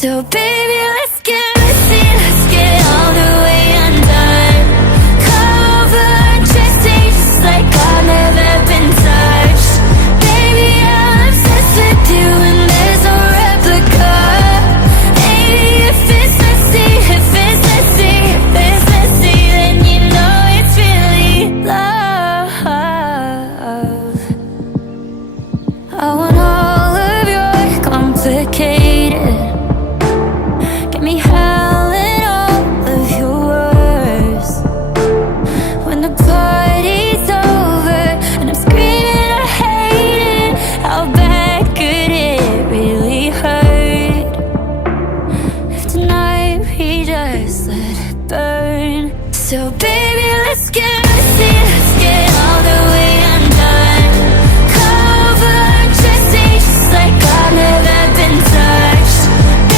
So baby, let's get messy, let's get all the way undone. Cover undressing just like I've never been touched. Baby, I'm obsessed with you and there's no replica. Baby, if it's messy, if it's messy, if it's messy, then you know it's really love. I want all of your complicated, get me howling all of your words. When the party's over and I'm screaming I hate it, how bad could it really hurt? If tonight we just let it burn. So baby,